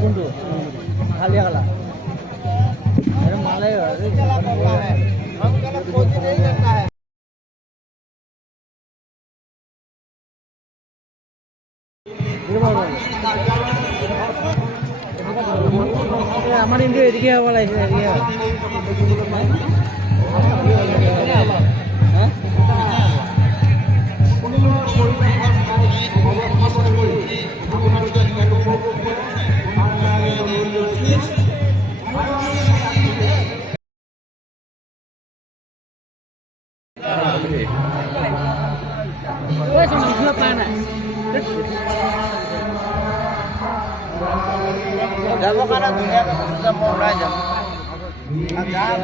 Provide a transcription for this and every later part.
কোনটো হালিয়া কালা মালে আমার কিন্তু এদিকে হব লাগিছে Dalam karena dunia sudah mulai jam. Agak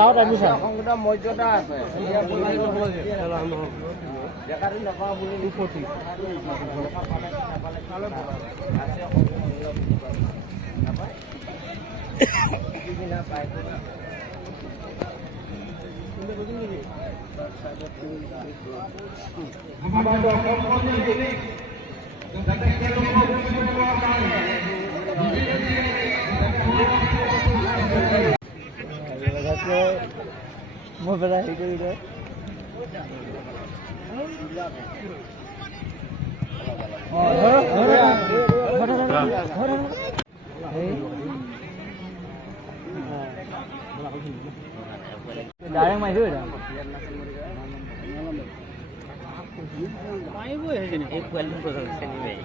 Sao dan bisa? Không có môi chỗ đó phải. Jakarta nggak mau boleh diputi. Mau berapa itu udah? Darang mai dulu dah. Mai boleh sini. Ek kuali pun sini mai.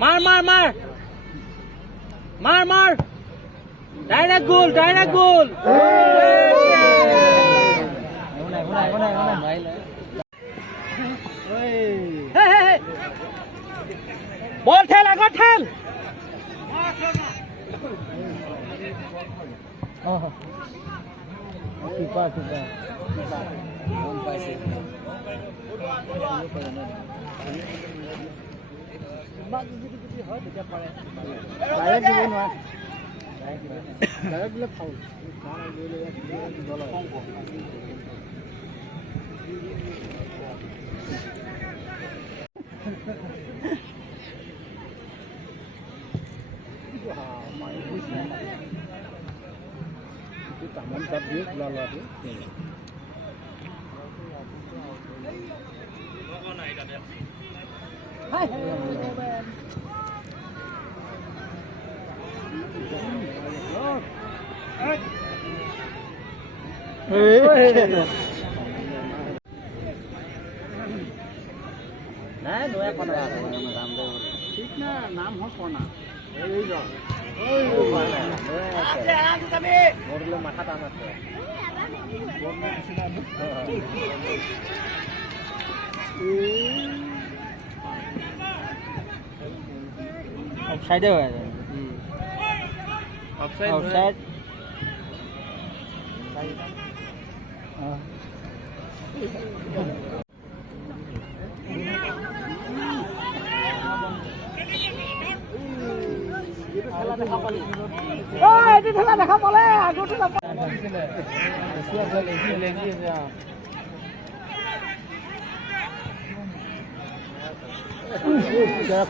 Mar mar mar. Mar mar. Direct goal, direct goal. Hey. Ball ঠেল আগত ঠেল। Kiper. Ball paise. Bak jadi হয় তেতিয়া পাৰে। Direct দিব নোৱাৰে। Direct দিলে foul. Itu taman tadi lalu Hai. Nah, dua apa dah? ঠিক না নাম হল কোনা এই জ ওই আছে আছে তুমি মোরলে মাথা টান আছে বন্ধ ছিলাম অফসাইডে হয়ে যায় অফসাইড খেলা দেখা পালে আগতে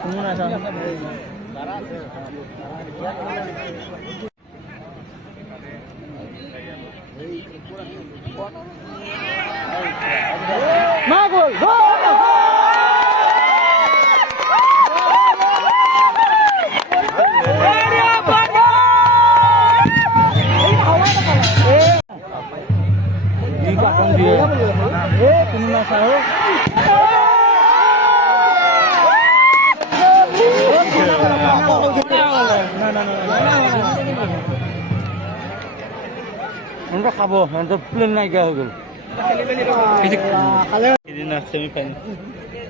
কোনো নাই না গোল দিয়ে কোনো নাচাও খাব সিহঁতৰ প্লেন নাইকিয়া হৈ গ'ল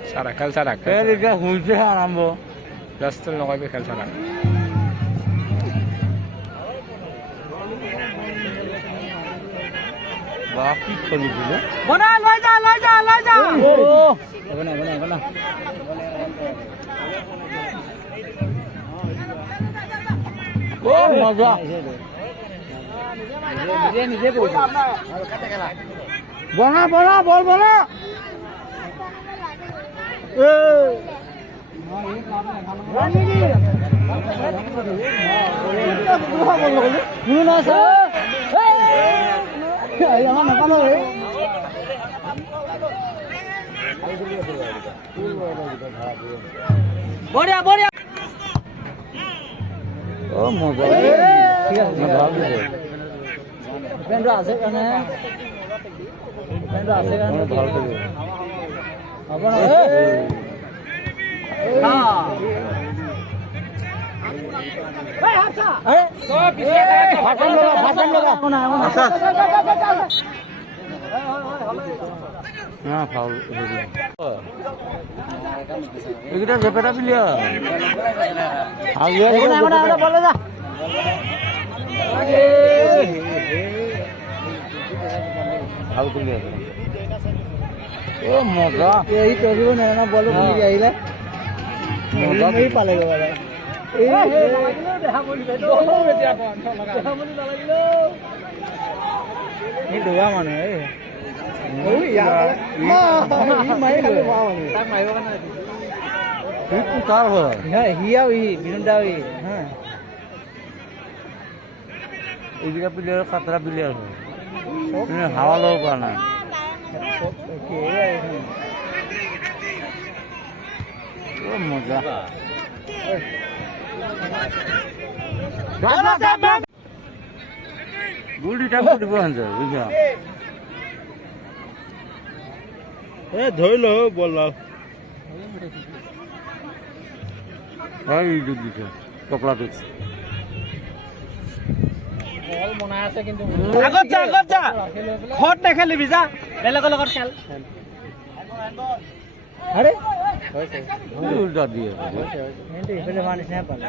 Sarak, খেল sarak. খেল এতিয়া হৈছেহে আৰম্ভ Lastel নকবি খেল sarak. বাকি খেলিছিল বনা লৈ যা মজা নিজে বনা বল বনা বঢ়িয়া বঢ়িয়া ও মজা ঠিক আছে পেনটো আছে কাৰণে ভাল খেলিব হ'ব না এইকেইটা জেপেটা পিলিয়া বলে যা ভাল খেলি আছে ও মজা এই তৰিব নাই না বল বুলি আহিলে মজা এই পালে গ'ল এই দুয়া মানুহ এইকেইটা প্লেয়াৰ খাতৰা প্লেয়াৰ হয় হাৱা ল'ব পৰা নাই মজা গোল দুটা দিব বুঝা ধৰি ল বল দিছে টকলাটো আগত যা ঘৰত নেখেলিবি যা বেলেগৰ লগত খেল আৰে উল্টা দিয়ে এইফালে মাৰ নিচিনা পালে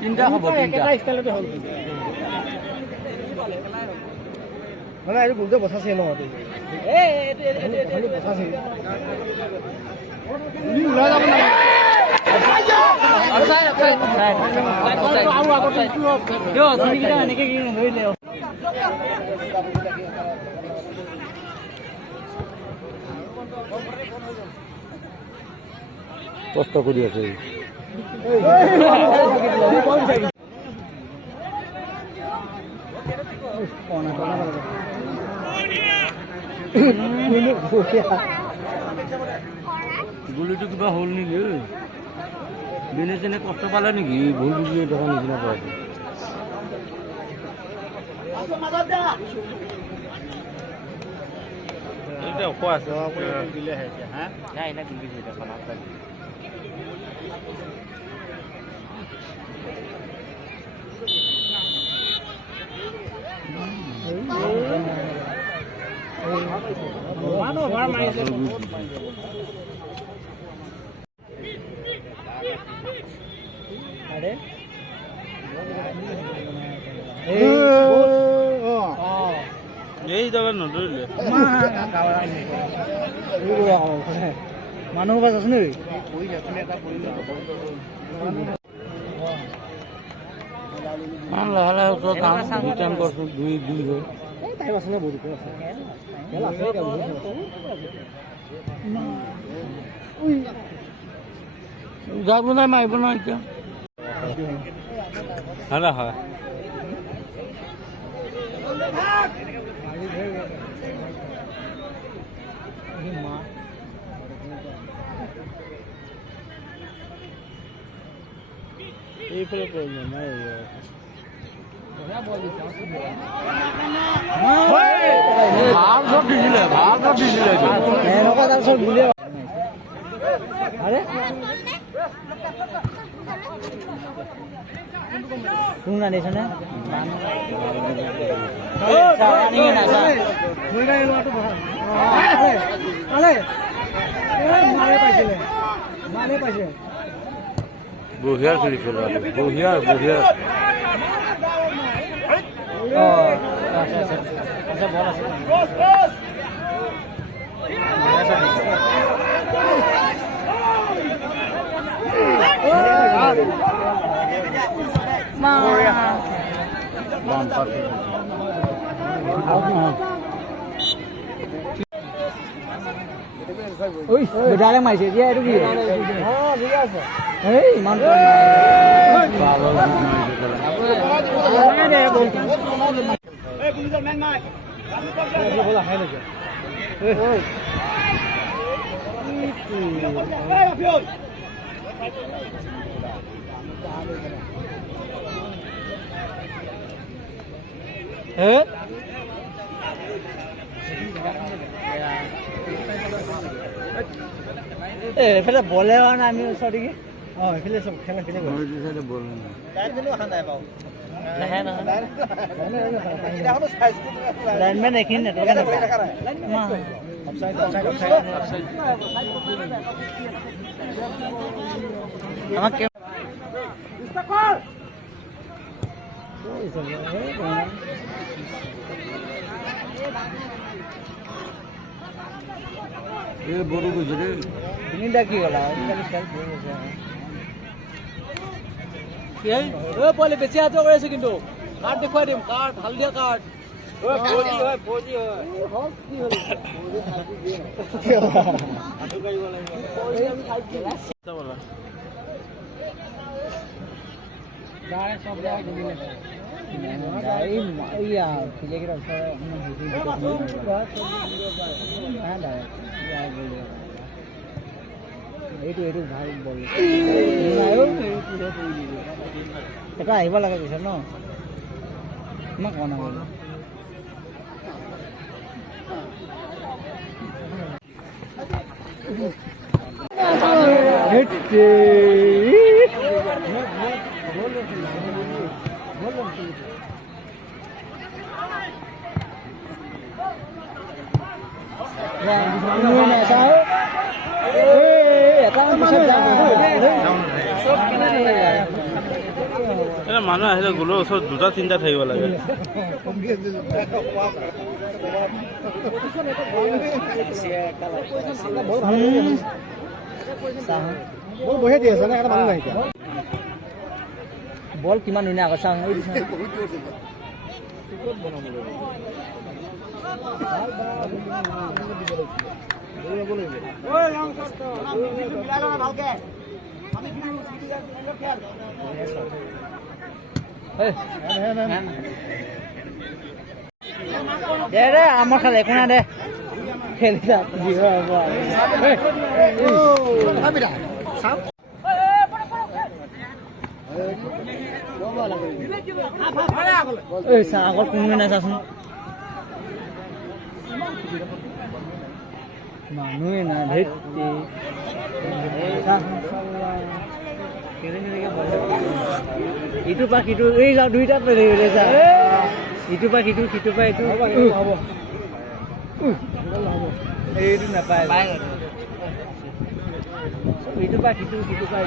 তিনটা হ'ব তিনটা স্টাইলতে হ'ল মানে এই বুলতে বসাছে ন বসাছে ওলাই যাব না কষ্ট কৰি আছে গুলিটো কিবা হ'ল নেকি দিনে দিনে কষ্ট পালে নেকি ভুল বুজি থকা নিচিনা পাইছে এই জায়গা নদৰিলে মানুহ বাছ আছে নেকি লাহে লাহে ৰিটাৰ্ণ কৰছো দুই দুই হৈ টাইম আছে নে বহুত আছে যাব নাই মাৰিব নহয় এতিয়া হয় এইফালে প্ৰয়োজন নাই ভাল চব দিছিলে এনেকুৱা তাৰ চব দিলে আৰে শুন না দেছ না বহিয়াৰ খেলিছিল বহিয়াৰ বল আছে বেটালে মাৰিছে এতিয়া এইটো কি এই ইমান এইফালে বলে না আমি ওচৰত এইফালে চব খেলা খেলে লাইনমেন এইখিনি নেটৱৰ্কে নাপায় বড় বুঝে ৰে তিনিটা কি গলা পোৱালি বেছি হাত কৰি আছে কিন্তু কাৰ্ড দেখুৱাই দিম কাৰ্ড হালধীয়া কাৰ্ড এইটো ভাল বল এটা আহিব লাগে পিছত ন তোমাক কোৱা নাই মানুহ আহিলে গ'লেও ওচৰত দুটা তিনিটা থাকিব লাগে বল কিমান ধুনীয়া আকৌ চাওঁ দে দে আমাৰ খালে একো নাই দে খেলি আগত কোনো নাই চাচোন মানুহে নাই ভেটি ইটো পা সিটো এই যাওঁ দুইটা চা ইটো পা সিটো সিটো পা এইটো এইটো নাপায় ইটো পা সিটো সিটো পা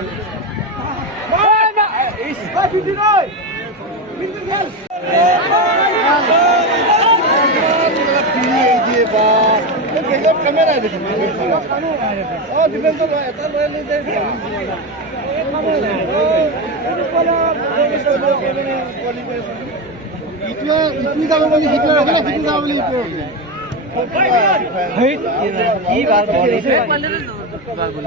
হেই কি ভাল বল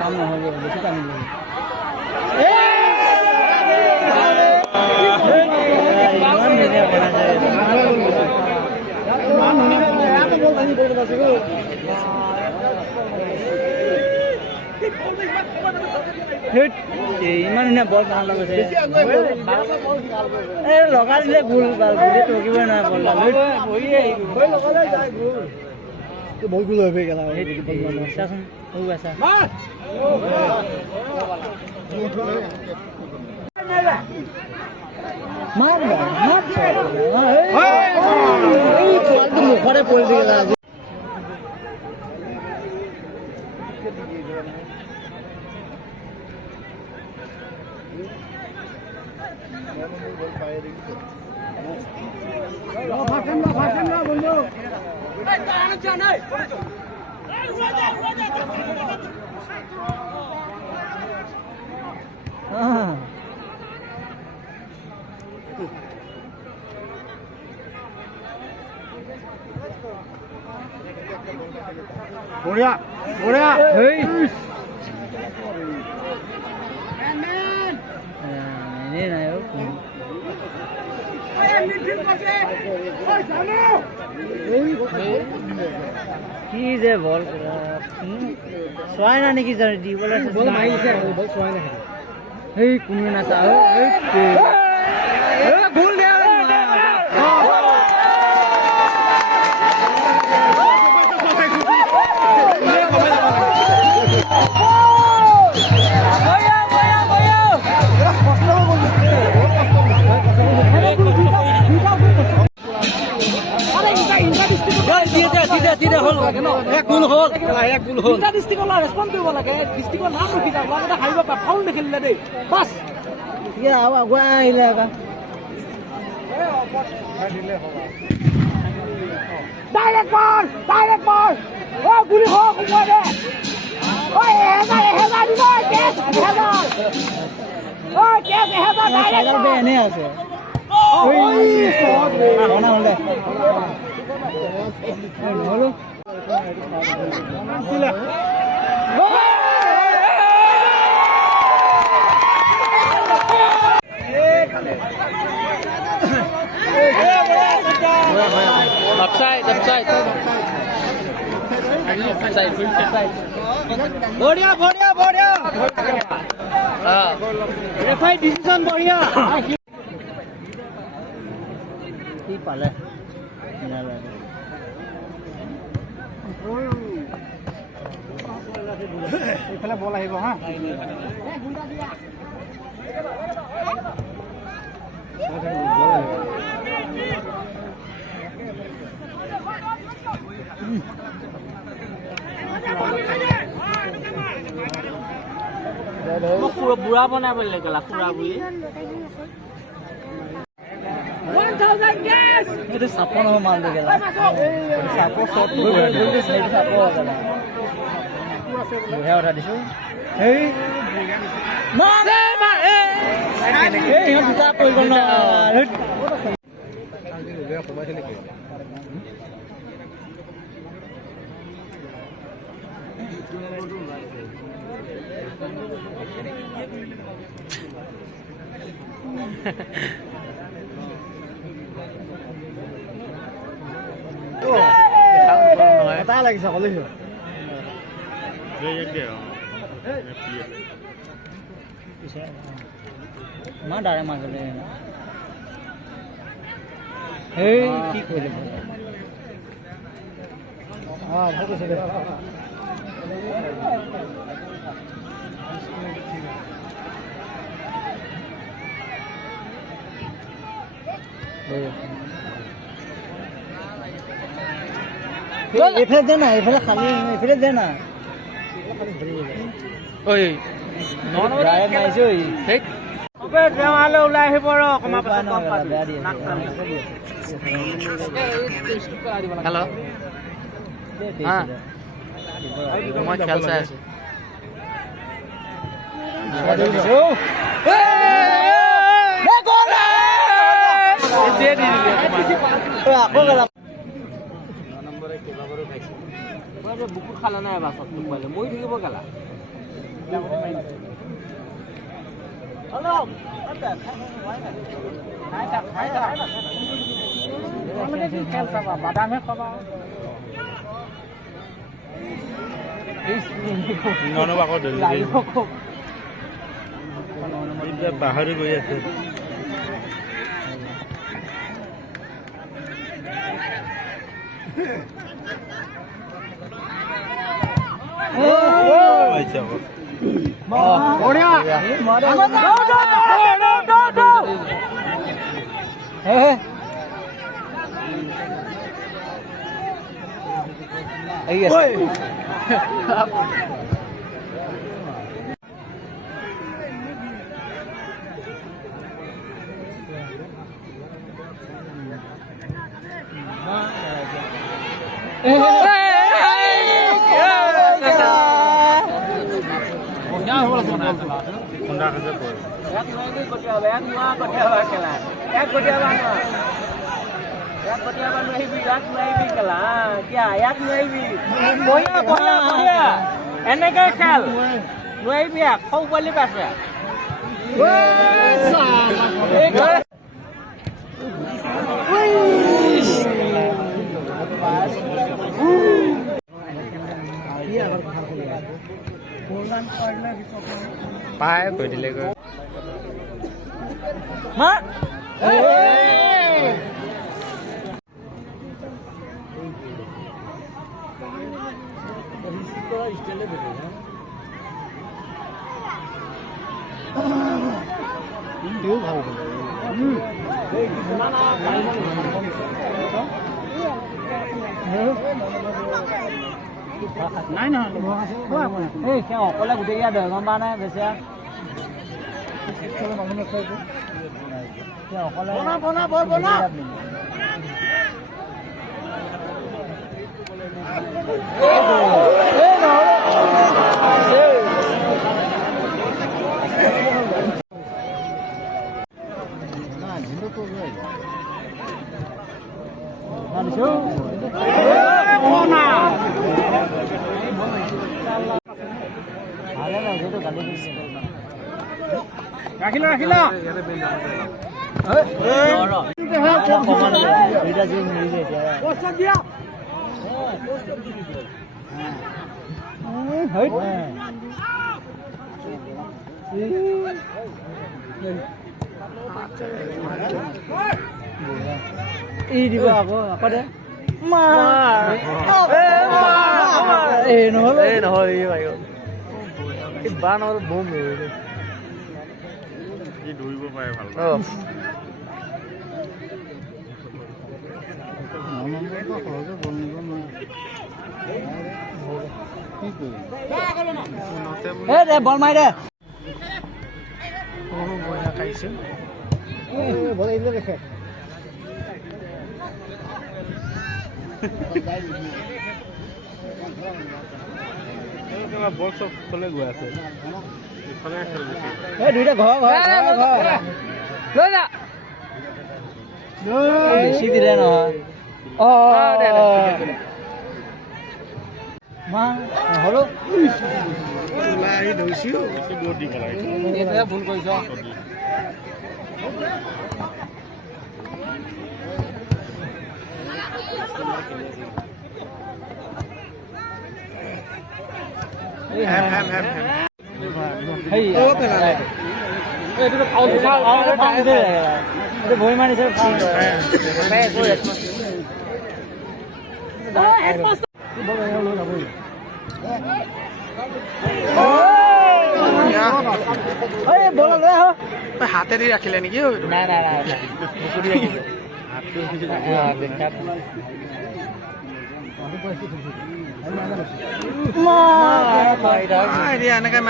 কাম নহ'ব বেছি কাম ইমান ধুনীয়া বল ভাল লাগিছে এই লগাই দিলে গোল বাল গোলে টকিবই নোৱাৰে বল গোল হৈ গেলা চাচোন সৰু আছা মুখতে পৰি দিলা বঢ়িয়া বঢ়িয়া এনেই নাই কি যে বল চোৱাই নাই নেকি দিবলৈ মাৰিছে চোৱাই নাই সেই কোনো নাচা ভুল দিয়া এনে আছে বঢ়িয়া বঢ়িয়া বঢ়িয়া ৰেফাৰী ডিচিছন বঢ়িয়া কি পালে এইফালে বল আহিব হা বুঢ়া বনাই বুলি গলা ফুৰা বুলি itu sapo nama malu gila sapo shot itu sapo buaya udah disu hei mana hei yang bisa apa itu na Kata lagi sekolah itu. Mana ada masuk ni? Hei, kik boleh. Bagus sudah. এইফালে দে না এইফালে খালি এইফালে দে না ঐ non ৰায় মাইছো ঠিক ওপে দেৱালে ওলাই আহিব ৰ কমা পাছত কম পাছ হেল্ল' হা মই খেল চাই আছো বুকুত খালা নাই বাছত মৰি থাকিব গেলা খেল চাবা বাদামহে খাবা পাহৰি গৈ আছে এনেকে খেল নোৱাৰিবি সৌ পোৱালি পাইছে পাই কৈ দিলে গৈ নাই নহয় অকলে গোটেই গম পা নাই বেচা ৰাখিলা এই দিব আকৌ দে নহয় বা নহ'লে বম ধৰিব পাৰে ভাল দে বল মাৰি দে বল চব চলে গৈ আছে দুইটা ঘৰ লৈ যা বেছি দিলে নহয় নহ'লো ভুল কৰিছ ভৰি মাৰিছে হাতেদি ৰাখিলে নেকি নাই নাই নাই এনেকে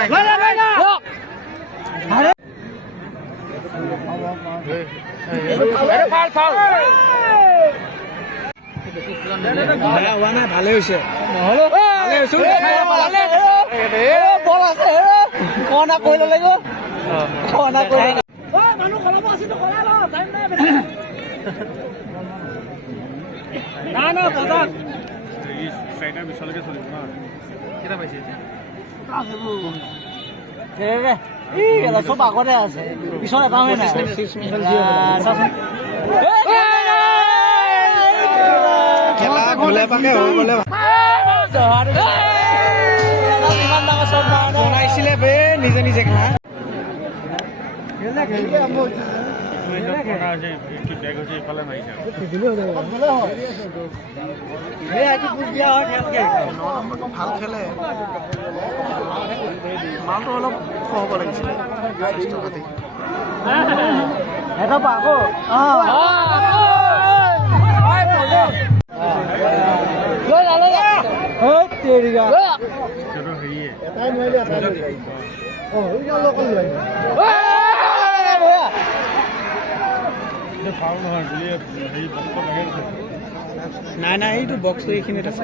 ভালে হৈছে নহ'লে বল আছে কনা কৈ ল'লে গ'ল কনা কৈ না বজাত চব আগতে আছে পিছত এটা হয় নাই খেলা গ'লে পাকে হৈ গ'লে বনাইছিলে বে নিজে নিজে খেলা ভাল খেলে মালটো অলপ খুৱাব লাগিছিলে এটা পাকো নাই নাই এইটো বক্সটো এইখিনিত আছে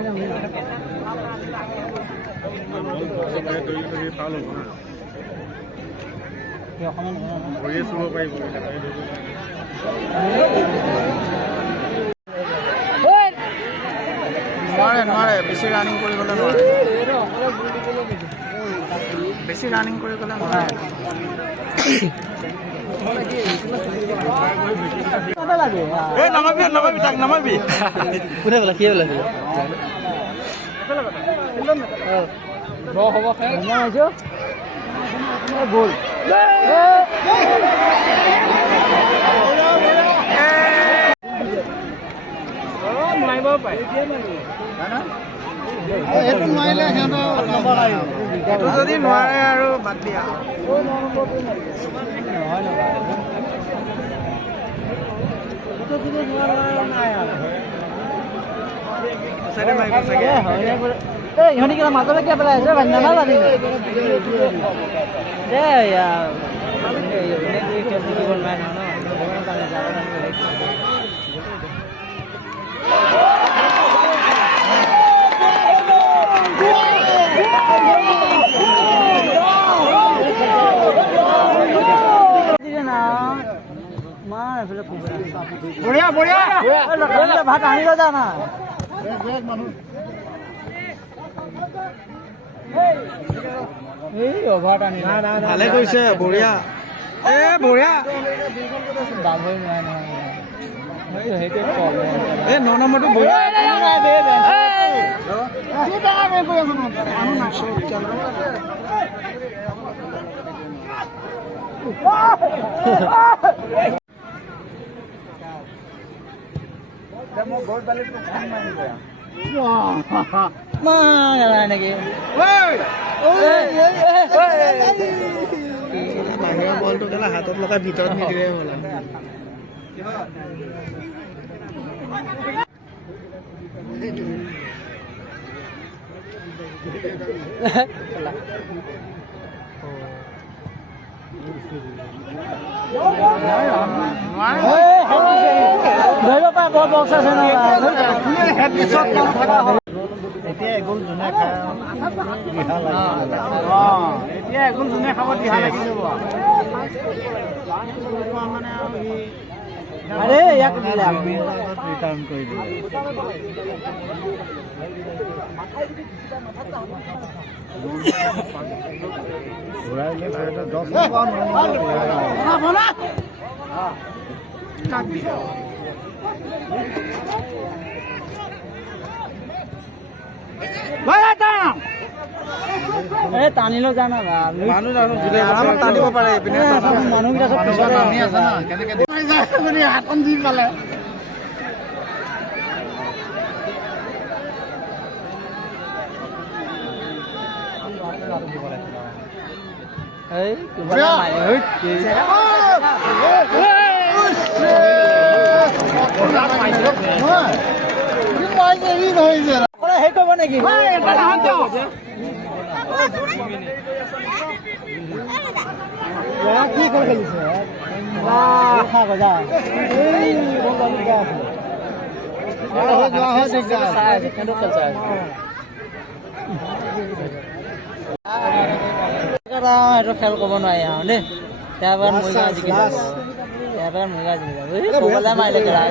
নোৱাৰে বেছি ৰানিং কৰিবলৈ নোৱাৰে বেছি ৰানিং কৰিবলৈ নোৱাৰে নামাবি তাক নামাবি কোনে বোলে কি বোলে গ'ল নোৱাৰিব পাৰে এইটো নোৱাৰিলে সিহঁতৰ যদি নোৱাৰে আৰু বাদ দিয়া ইহঁতি কিবা মাজলৈ কিয় পেলাই আছে নানা জানি বঢ়িয়া বঢ়িয়া ভাত আনিব যা না এই অভাৰ টানি ভালে কৰিছে বঢ়িয়া বঢ়িয়া দাবই নোৱাৰে নহয় সেইটো প্ৰব্লেম 9 নম্বৰটো বঢ়িয়া নেকি বাহিৰৰ বলটো কেলা হাতত লগাই ভিতৰত নিদিলে হ'ল ধৰিব পাৰে বৰ বক্স আছে এতিয়া এগুল যোনে খায় এতিয়া এগুল যোনে খাব দিহা লাগি যাব মানে আৰে ইয়াক ৰিটাৰ্ণ কৰি দিব ঘূৰাইলে 10 কাক দিব টানিলেও জানা টানিব পাৰে মানুহকেইটা চব পিছত নামি আছে না কেনেকে হাতখন দি পালে সেই কৰিব নেকি কি কৰি খেলিছে এইটো খেল ক'ব নোৱাৰি আৰু দেই তাৰপৰা মৰিগাঁও জিকি যাব তাৰপৰা মৰিগাঁও জিকি যাব এই ক'বলৈ মাৰিলে কেৰা